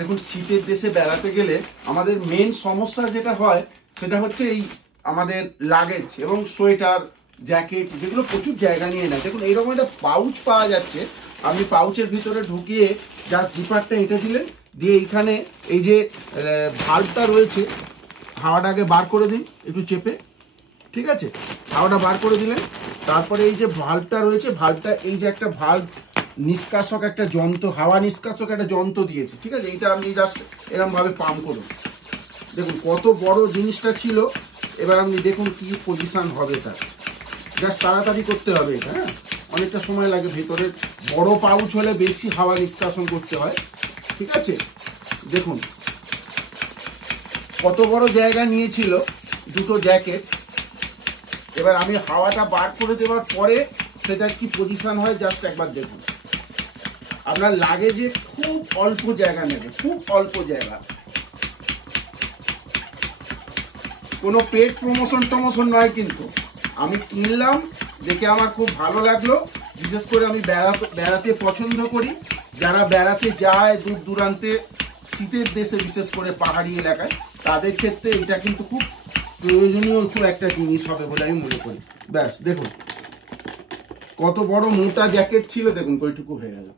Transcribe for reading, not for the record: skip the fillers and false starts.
দেখুন শীতের দেশে বেড়াতে গেলে আমাদের মেন সমস্যা যেটা হয় সেটা হচ্ছে এই আমাদের লাগেজ এবং সোয়েটার জ্যাকেট যেগুলো প্রচুর জায়গা নিয়ে নেয়। দেখুন এইরকম একটা পাউচ পাওয়া যাচ্ছে, আপনি পাউচের ভিতরে ঢুকিয়ে জাস্ট জিপারটা এঁটে দিলেন, দিয়ে এইখানে এই যে ভাল্বটা রয়েছে হাওয়াটাকে বার করে দিন একটু চেপে, ঠিক আছে, হাওয়াটা বার করে দিলেন। তারপরে এই যে ভাল্বটা রয়েছে, ভাল্বটা এই যে একটা ভাল্ব নিষ্কাশক একটা যন্ত্র, হাওয়া নিষ্কাশক একটা যন্ত্র দিয়েছে, ঠিক আছে, এইটা আপনি জাস্ট এরকমভাবে পাম্প করুন। দেখুন কত বড় জিনিসটা ছিল, এবার আপনি দেখুন কি পজিশন হবে তার, জাস্ট তাড়াতাড়ি করতে হবে এটা, হ্যাঁ অনেকটা সময় লাগে, ভেতরে বড় পাউচ হলে বেশি হাওয়া নিষ্কাশন করতে হয়, ঠিক আছে। দেখুন কত বড় জায়গা নিয়েছিল দুটো জ্যাকেট। এবার আমি হাওয়াটা বার করে দেওয়ার পরে সেটা কি পজিশন হয় জাস্ট একবার দেখুন। আপনার লাগেজে খুব অল্প জায়গা নেবে, খুব অল্প জায়গা। কোনো পেড প্রমোশন নয়, কিন্তু আমি কিনলাম দেখে আমার খুব ভালো লাগলো। বিশেষ করে আমি বেড়াতে পছন্দ করি, যারা বেড়াতে যায় দূর দূরান্তে শীতের দেশে, বিশেষ করে পাহাড়ি এলাকায়, তাদের ক্ষেত্রে এটা কিন্তু খুব প্রয়োজনীয় খুব একটা জিনিস হবে বলে আমি মনে করি। ব্যাস দেখুন কত বড় মোটা জ্যাকেট ছিল, দেখুন কইটুকু হয়ে গেল।